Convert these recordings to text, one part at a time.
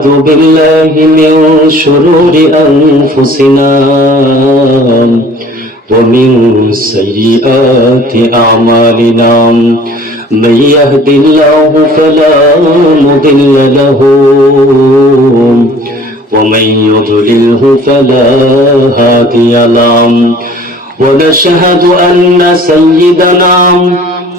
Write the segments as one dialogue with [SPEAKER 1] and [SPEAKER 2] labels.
[SPEAKER 1] أعوذ بالله من شرور أنفسنا ومن سيئات أعمالنا. من يهد الله فلا مضل له ومن يضلله فلا هادي له. ونشهد أن سيدنا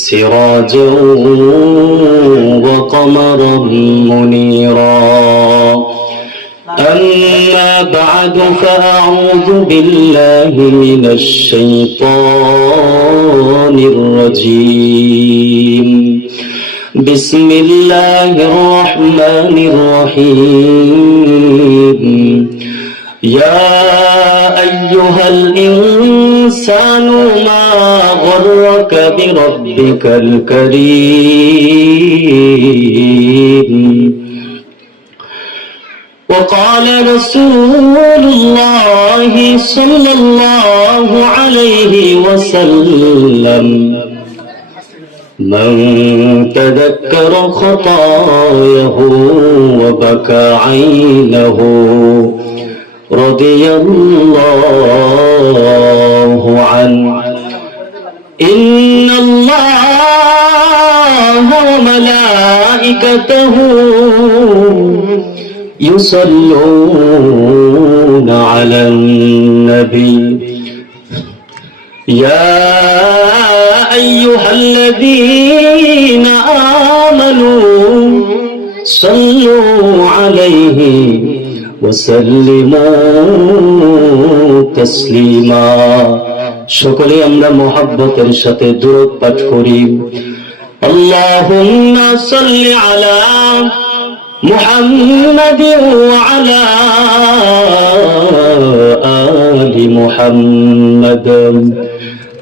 [SPEAKER 1] سراجا وقمرا منيرا. أما بعد فأعوذ بالله من الشيطان الرجيم. بسم الله الرحمن الرحيم. يا أيها الإنسان ما غرك بربك الكريم. وقال رسول الله صلى الله عليه وسلم من تذكر خطاياه وبكى عينه رضي الله عنه. إن الله وملائكته يصلون على النبي. يا أيها الذين آمنوا صلوا عليه وسلموا تسليما সকলে আমরা মোহাব্বতের সাথে দূরত পাঠ করি اللهم صل على محمد وعلى آل محمد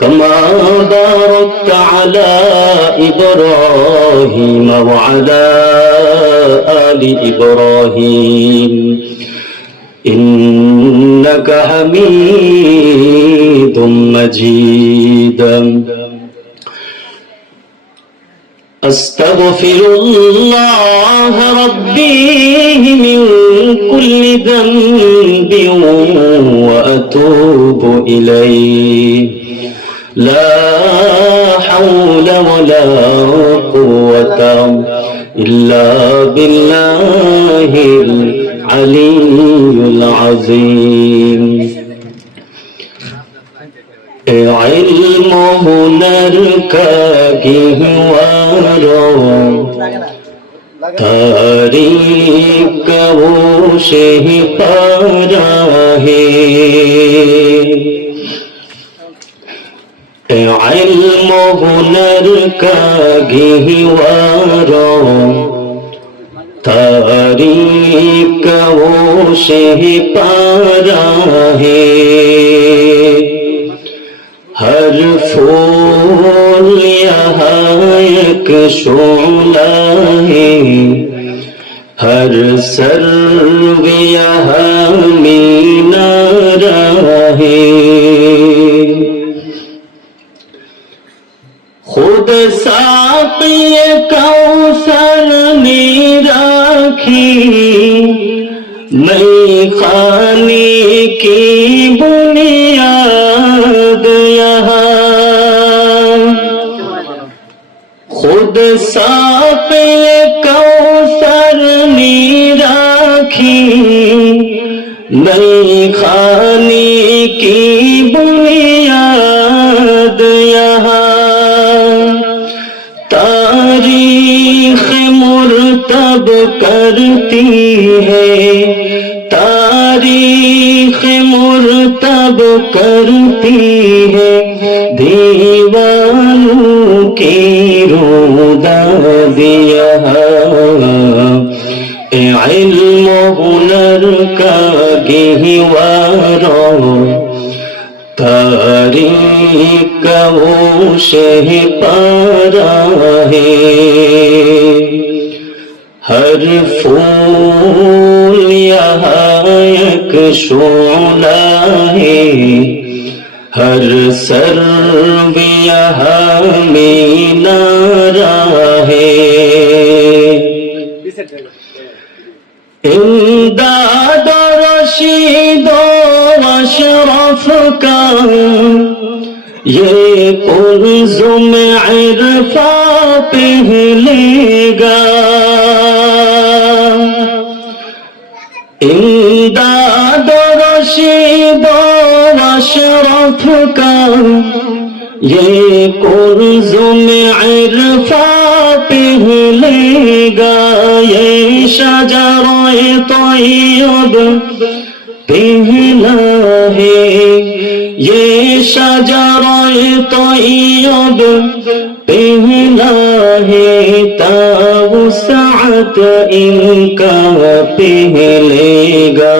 [SPEAKER 1] كما باركت على إبراهيم وعلى آل إبراهيم. إنك حميد مجيد. أستغفر الله ربي من كل ذنب وأتوب إليه. لا حول ولا قوة إلا بالله العلي العظيم علم هنالك جهوار तारीफ वो से ही पारा है মোহনের কাঘিওয়ার तारी কো से पारा है। हर फूल यहाँ एक शोला है। हर सर्व यहाँ मीनारा है। साप कौशल राखी। मैं खाने की बुनियाद यहाँ। खुद साप कौशल राखी। नहीं खाने की बुनियाद यहाँ। मुरतब करती है तारीख मुरतब करती है दीवानों की रोदा दिया इल्म हुनर का गहवारा तारीख वो शह पारा है हर फूल यहाँ एक शोला है हर सर्व यहाँ मीनारा है इमदाद रशीद अशरफ का ये कुलजुम इरफा पहलेगा अशरफ का ये कुलजुम इरफा पहलेगा ये शजर तैयब पहला है ये शजर तैयब पहला है तावसात इनका पहलेगा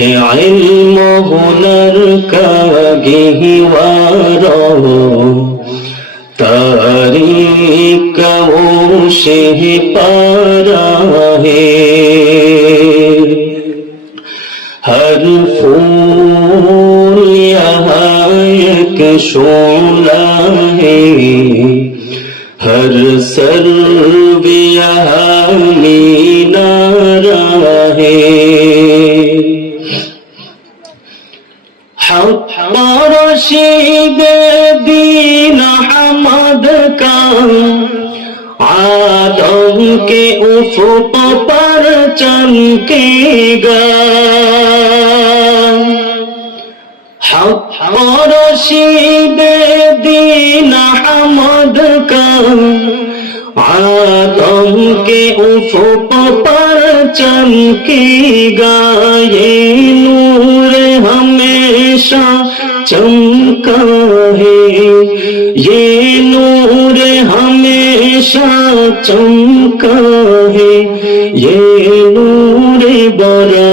[SPEAKER 1] علم هنر كاجه وارو تاريك وشه پارا ہے رشید دین حمد کا آدم کے افق پر چمکی گا یہ نور ہمیشہ چمکا ہے یہ نور ہمیشہ چمکا ہے یہ نور بڑا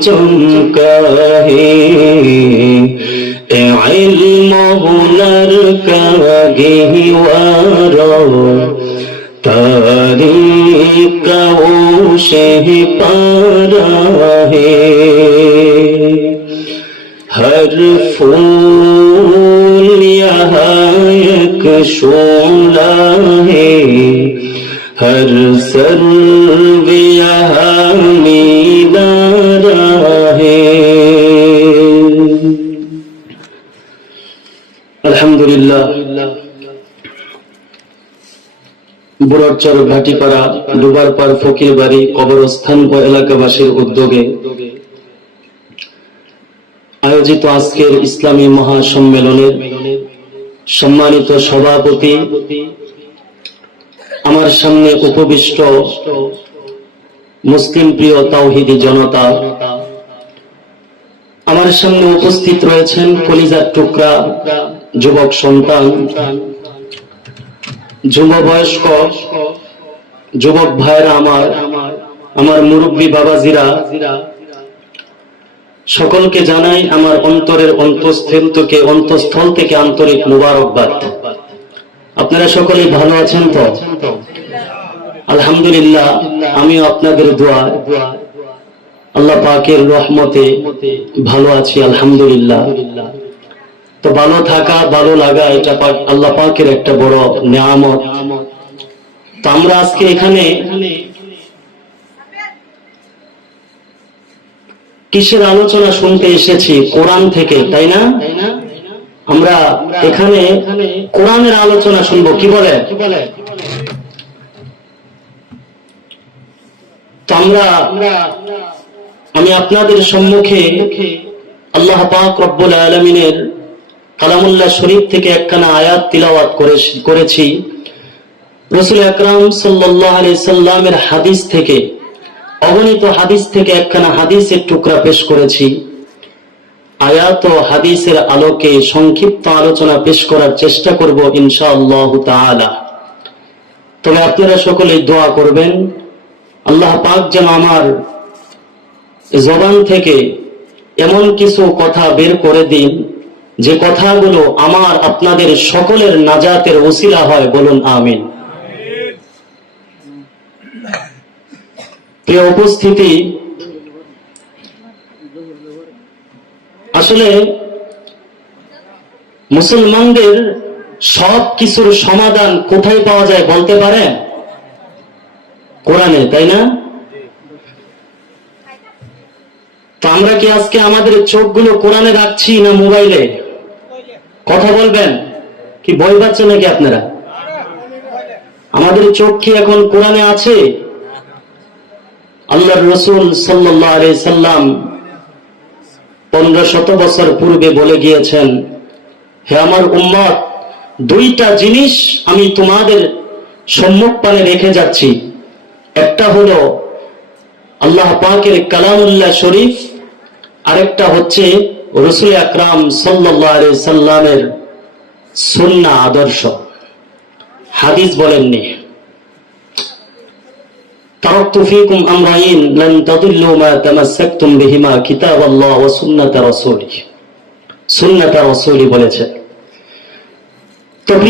[SPEAKER 1] चमका है इल्म हुनर का गहवारा तारीख वो शह पारा है हर फूल यहाँ एक शोला है हर सर्व यहाँ বুড়ারচর ঘাটিপাড়া ডুবারপাড় ফকির বাড়ি কবরস্থান ও এলাকাবাসীর উদ্যোগে আয়োজিত আজকের ইসলামী মহাসম্মেলনের সম্মানিত সভাপতি, আমার সামনে উপবিষ্ট মুসলিম প্রিয় তাওহিদি জনতা, আমার সামনে উপস্থিত রয়েছেন কলিজার টুকরা যুবক সন্তান যুব যুবক ভাইরা আমার আমার মুরব্বী বাবাজিরা, সকলকে জানাই আমার অন্তরের অন্তঃস্থল থেকে অন্তঃস্থল থেকে আন্তরিক মুবারকবাদ। আপনারা সকলেই ভালো আছেন তো? আলহামদুলিল্লাহ, আমিও আপনাদের দোয়া আল্লাহ পাকের রহমতে ভালো আছি, আলহামদুলিল্লাহ। তো ভালো থাকা, ভালো লাগা, এটা আল্লাহ পাকের একটা বড় নিয়ামত। তো আমরা আজকে এখানে কিসের আলোচনা শুনতে এসেছি? কোরআন থেকে, তাই না? আমরা এখানে কোরআনের আলোচনা শুনব, কি বলে? আমরা, আমি আপনাদের সম্মুখে আল্লাহ পাক রব্বুল আলমিনের কালামুল্লাহ শরীফ থেকে একখানা আয়াত তিলাওয়াত করে- করেছি। রসুল আকরাম সাল্লাহ সাল্লামের হাদিস থেকে, অগণিত হাদিস থেকে একখানা হাদিসের টুকরা পেশ করেছি। আয়াত ও হাদিসের আলোকে সংক্ষিপ্ত আলোচনা পেশ করার চেষ্টা করব ইনশা আল্লাহ তাআলা। তবে আপনারা সকলে দোয়া করবেন, আল্লাহ পাক যেন আমার জবান থেকে এমন কিছু কথা বের করে দিন যে কথাগুলো আমার আপনাদের সকলের নাজাতের ওসিলা হয়, বলুন আমিন। উপস্থিতি, আসলে মুসলমানদের সব কিছুর সমাধান কোথায় পাওয়া যায় বলতে পারেন? কোরআনে, তাই না? তো আমরা কি আজকে আমাদের চোখগুলো কোরআনে রাখছি না মোবাইলে? কথা বলবেন? কি বই পাচ্ছেন নাকি আপনারা? আমাদের চোখ কি এখন কোরআনে আছে, আল্লাহর রসুল সাল্লাহ সাল্লাম পনেরো শত বছর পূর্বে বলে গিয়েছেন, হে আমার উম্মত, দুইটা জিনিস আমি তোমাদের সম্মুখ পানে রেখে যাচ্ছি। একটা হলো আল্লাহ পাকের কালামুল্লাহ শরীফ, আরেকটা হচ্ছে রসুল আকরাম সাল্লি সাল্লামের সন্না আদর্শ। হাদিস বলেননি।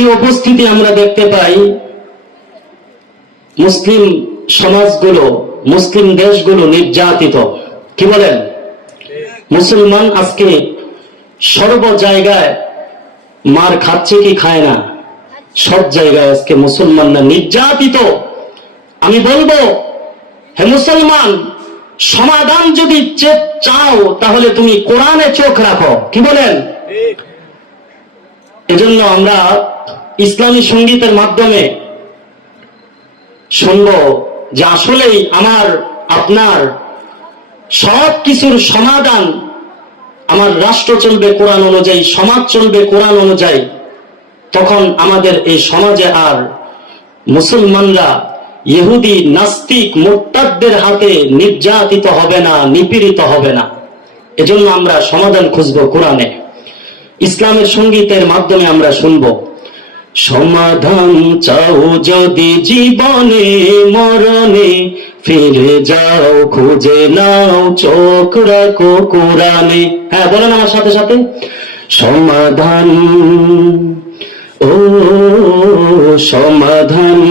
[SPEAKER 1] উপস্থিতি আমরা দেখতে পাই, মুসলিম সমাজগুলো, মুসলিম দেশগুলো নির্যাতিত। কি বলেন? মুসলমান আজকে সর্ব জায়গায় মার খাচ্ছে কি খায় না? সব জায়গায় আজকে মুসলমানরা নির্যাতিত। আমি বলব, হে মুসলমান, সমাধান যদি চাও, তাহলে তুমি কোরআনে চোখ রাখো। কি বলেন? এজন্য আমরা ইসলামী সঙ্গীতের মাধ্যমে শুনব যে আসলেই আমার, আপনার সব কিছুর সমাধান আমার রাষ্ট্র চলবে কোরআন অনুযায়ী, সমাজ চলবে কোরআন অনুযায়ী। তখন আমাদের এই সমাজে আর মুসলমানরা ইহুদি, নাস্তিক মোত্তাদের হাতে নির্যাতিত হবে না, নিপীড়িত হবে না। এজন্য আমরা সমাধান খুঁজব কোরআনে। ইসলামের সঙ্গীতের মাধ্যমে আমরা শুনব, সমাধান চাও যদি জীবনে, মরণে ফিরে যাও, খুঁজে নাও চোখ রাখো কোরআনে। হ্যাঁ বলেন আমার সাথে সাথে। সমাধান, ও সমাধান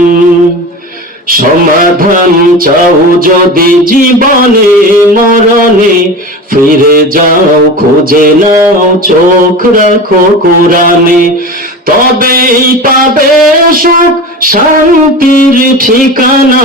[SPEAKER 1] সমাধান চাও যদি জীবনে, মরণে। ফিরে যাও, খুঁজে নাও চোখ রাখো কোরআনে। তবেই পাবে সুখ, শান্তির ঠিকানা।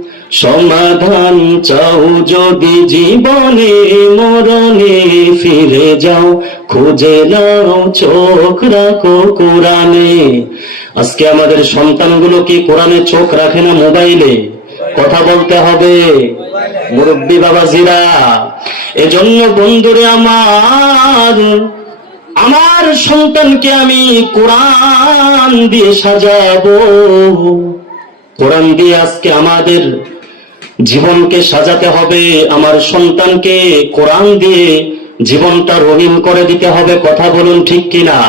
[SPEAKER 1] সমাধান চাও যদি জীবনে, মরণে ফিরে যাও, খুঁজে নাও, চোখ রাখো কোরআনে। আজকে আমাদের সন্তানগুলো কি কোরআনে চোখ রাখে না মোবাইলে? কথা বলতে হবে। মুরব্বী বাবাজিরা, এজন্য বন্ধুরে আমার আমার সন্তানকে আমি কোরআন দিয়ে সাজাবো। কোরআন দিয়ে আজকে আমাদের জীবনকে সাজাতে হবে, আমার সন্তানকে কোরআন দিয়ে জীবনটা রঙিন করে দিতে হবে, কথা বলুন ঠিক কিনা?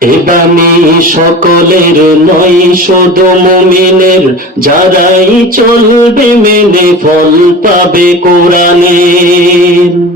[SPEAKER 1] এবানি সকলের নয়, শুধু মুমিনের, যারাই চলবে মেনে ফল পাবে কোরআনের।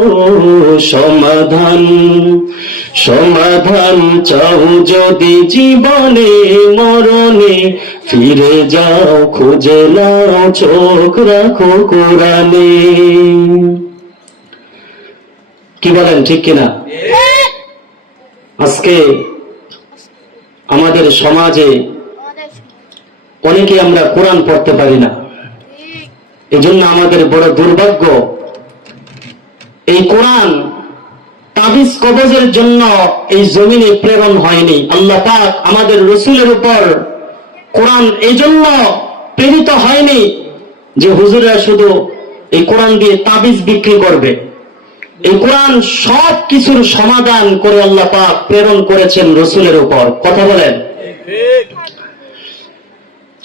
[SPEAKER 1] সমাধান সমাধান চাও যদি জীবনে, মরণে ফিরে যাও, খুঁজে নাও, চোখ রাখো কোরআনে। কি বলেন, ঠিক কিনা? আজকে আমাদের সমাজে অনেকে আমরা কোরআন পড়তে পারি না। এজন্য আমাদের বড় দুর্ভাগ্য, এই কোরআন তাবিজ কবজের জন্য এই জমিনে প্রেরণ হয়নি। আল্লাহ পাক আমাদের রসুলের উপর কোরআন এই জন্য প্রেরিত হয়নি যে হুজুরা শুধু এই কোরআন দিয়ে তাবিজ বিক্রি করবে। এই কোরআন সব কিছুর সমাধান করে আল্লাহ পাক প্রেরণ করেছেন রসুলের উপর। কথা বলেন?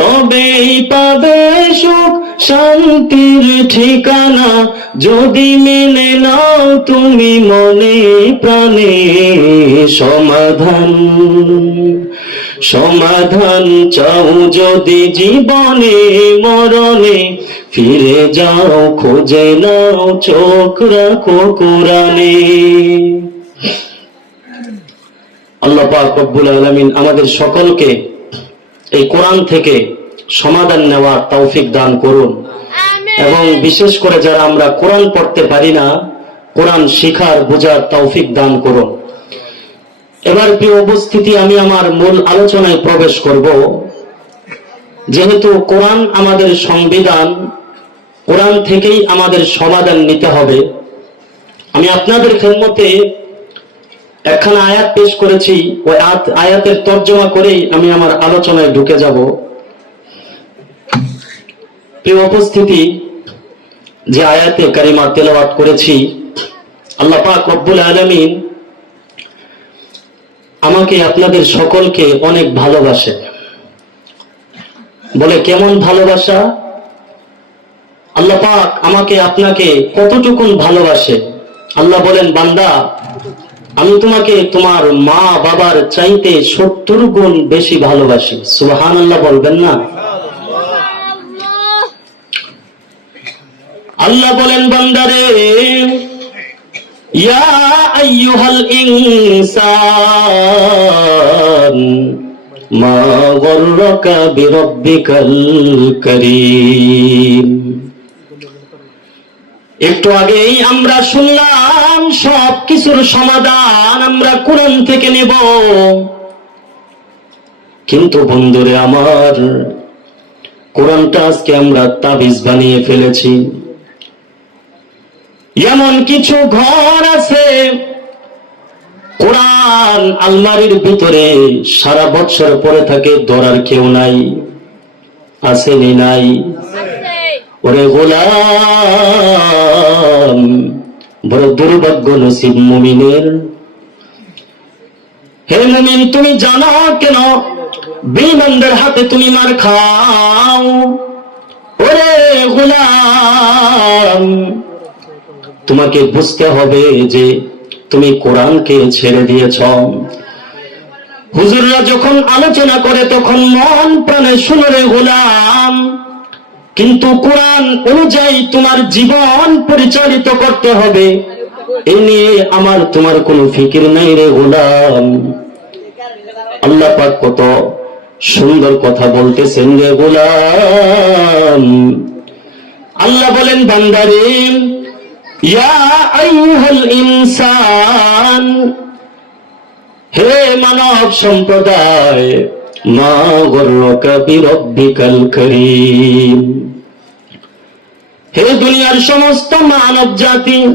[SPEAKER 1] তবেই পাবে সুখ, শান্তির ঠিকানা। যদি মেনে নাও তুমি মনে প্রাণে সমাধান। সমাধান চাও যদি জীবনে, মরণে। ফিরে যাও, খোঁজে নাও, চোখ রাখো কোরআনে। আল্লাহ পাক রব্বুল আলামিন আমাদের সকলকে এই কোরআন থেকে সমাধান নেওয়ার তৌফিক দান করুন। এবং বিশেষ করে যারা আমরা কোরআন পড়তে পারি না কোরআন শিখার বোঝার তৌফিক দান করুন। এবার প্রিয় উপস্থিতি আমি আমার মূল আলোচনায় প্রবেশ করব। যেহেতু কোরআন আমাদের সংবিধান কোরআন থেকেই আমাদের সমাধান নিতে হবে আমি আপনাদের খেদমতে একখানা আয়াত পেশ করেছি, ওই আয়াতের তর্জমা করেই আমি আমার আলোচনায় ঢুকে যাব। প্রিয় উপস্থিতি, যে আয়াতে কারিমা তেলাওয়াত করেছি, আল্লাহ পাক রব্বুল আলামিন আমাকে আপনাদের সকলকে অনেক ভালোবাসে। বলে, কেমন ভালোবাসা? আল্লাহ পাক আমাকে আপনাকে কতটুকুন ভালোবাসে? আল্লাহ বলেন, বান্দা আমি তোমাকে তোমার মা বাবার চাইতে সত্তর গুণ বেশি ভালোবাসি। সুবহান আল্লাহ বলবেন না? আল্লাহ বলেন, বান্দারে, ইয়া আইয়ুহাল ইনসান, মা গররাকা করিম। একটু আগেই আমরা শুনলাম সব কিছুর সমাধান আমরা কোরআন থেকে নেব। কিন্তু বন্ধুরে আমার, কোরআনটা আজকে আমরা তাবিজ বানিয়ে ফেলেছি। এমন কিছু ঘর আছে, কোরআন আলমারির ভিতরে সারা বছর পরে থাকে, ধরার কেউ নাই, আসেনি নাই। ওরে গোলাম, বড় দুর্ভাগ্য নসিব মুমিনের। হে মুমিন, তুমি জানো কেন? বেঈমানদের হাতে তুমি মার খাও। ওরে গোলাম, তোমাকে বুঝতে হবে যে তুমি কোরআনকে ছেড়ে দিয়েছ। হুজুররা যখন আলোচনা করে, তখন মন প্রাণে শুনে রে গোলাম। কিন্তু কোরআন অনুযায়ী তোমার জীবন পরিচালিত করতে হবে। এ নিয়ে আমার তোমার কোনো ফিকির নাই রে গোলাম। আল্লাহ পাক কত সুন্দর কথা বলতেছেন রে গোলাম। আল্লাহ বলেন, বান্দারে ইনসান, হে মানব সম্প্রদায়, মা গর্রকা বিরব্বিকাল করিম। হে দুনিয়ার সমস্ত মানব জাতি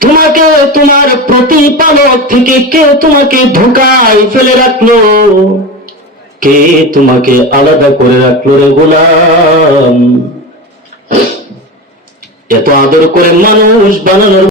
[SPEAKER 1] তোমাকে, তোমার প্রতিপালক থেকে কে তোমাকে ধোকায় ফেলে রাখল? কে তোমাকে আলাদা করে রাখল রে গোলাম? এত আদর করে মানুষ বানানোর